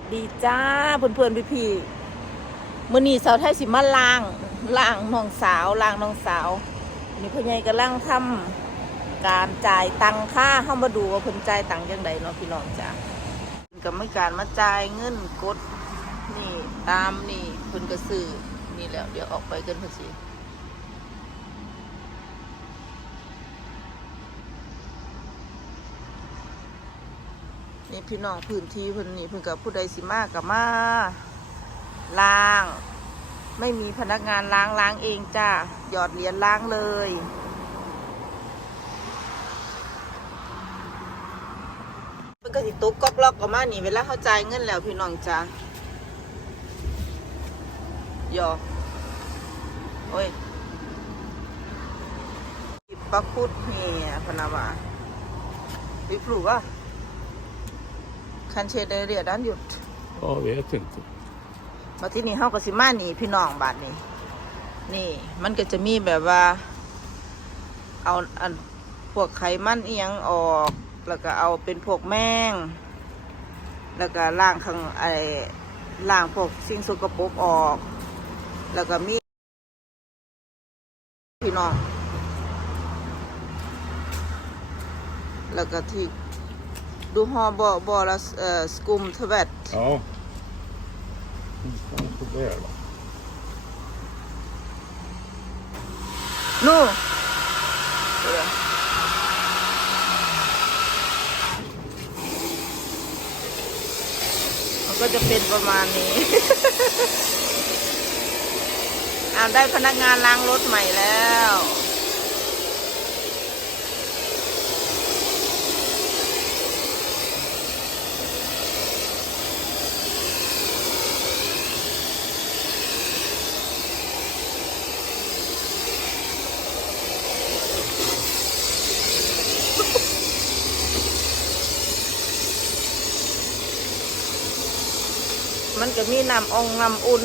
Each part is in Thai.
วัสดีจ้าเพื่อนๆพี่ๆมื้อนี้สาวไทยสิมาล้างล้างน้องสาวล้างน้องสาวนี่พ่อใหญ่กำลังทำการจ่ายตังค่าเข้ามาดูว่าเพิ่นจ่ายตังยังไงเนาะพี่น้องจ้าก็ไม่การมาจ่ายเงินกดนี่ตามนี่เพิ่นก็ซื้อนี่แล้วเดี๋ยวออกไปกันเพิ่นสิ พี่น้องพื้นที่เพิ่นนี่เพิ่นกับผู้ใดสิมากกับมาล้าง ไม่มีพนักงานล้างล้างเองจ้าหยอดเหรียญล้างเลยเพิ่นก็สิตุ๊กก๊อกล็อกออกมานี่เวลาเข้าใจเงินแล้วพี่น้องจ้าหยอโอ้ยปักพุดเฮียพนาวาวิปลูกอะ คันเชเดเรียด้านหยุด Ja, vet inte. มาที่นี่เฮาก็สิมานี่พี่น้องบาดนี้ นี่มันก็จะมีแบบว่า เอาอันพวกไขมันอีหยังออก แล้วก็เอาเป็นพวกแมง แล้วก็ล้างข้างไอ้ล้างพวกสิ่งสกปรกออก แล้วก็มีพี่น้อง แล้วก็ที่ ดูฮอบอบอละเอ่อสกุมทเวต Ja. Inte där då. Nu! มันก็จะเป็นประมาณนี้อ่าได้พนักงานล้างรถใหม่แล้ว มันก็มีน้ำองน้ำอุ่น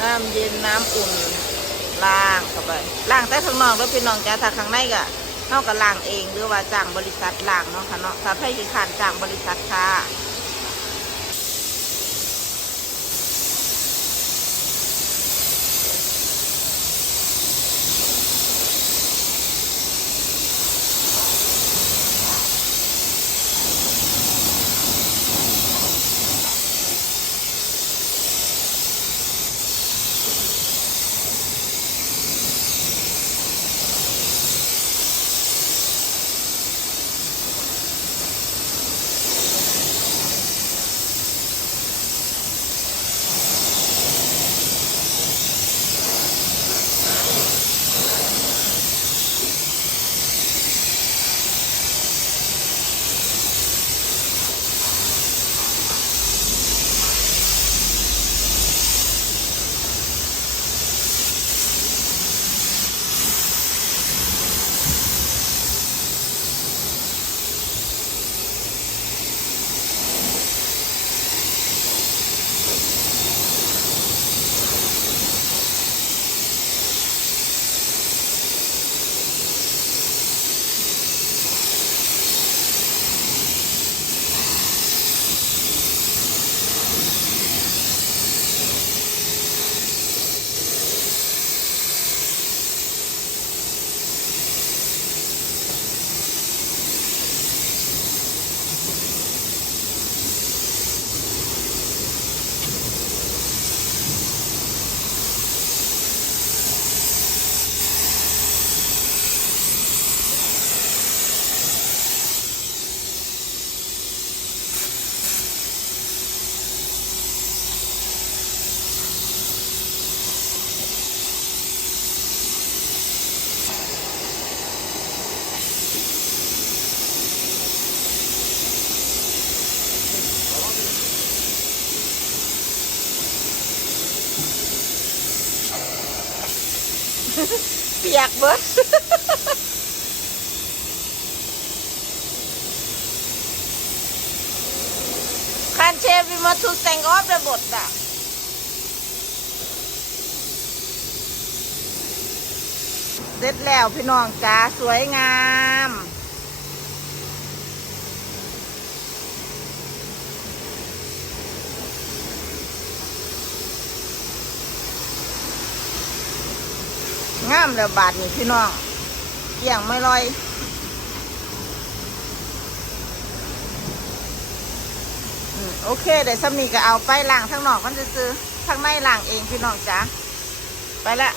น้ำเย็นน้ำอุ่นล้างเข้าไปล้างแต่ข้างนอกแล้วพี่น้องจ้าถ้าข้างในก็เท่ากับล้างเองหรือว่าจ้างบริษัทล้างเนาะค่ะเนาะถ้าใครขานจ้างบริษัทค่ะ เปียกเบิดคันเชฟวิมาทูแตงออฟระบดอะเสร็จแล้วพี่น้องจ้าสวยงาม งามแล้วบาทนี่พี่น้องเกี่ยงไม่ลอยอืมโอเคเดี๋ยวสมีก็เอาไปล้างทั้งนอกมันจะซื้อทั้งในล้างเองพี่น้องจ้าไปละ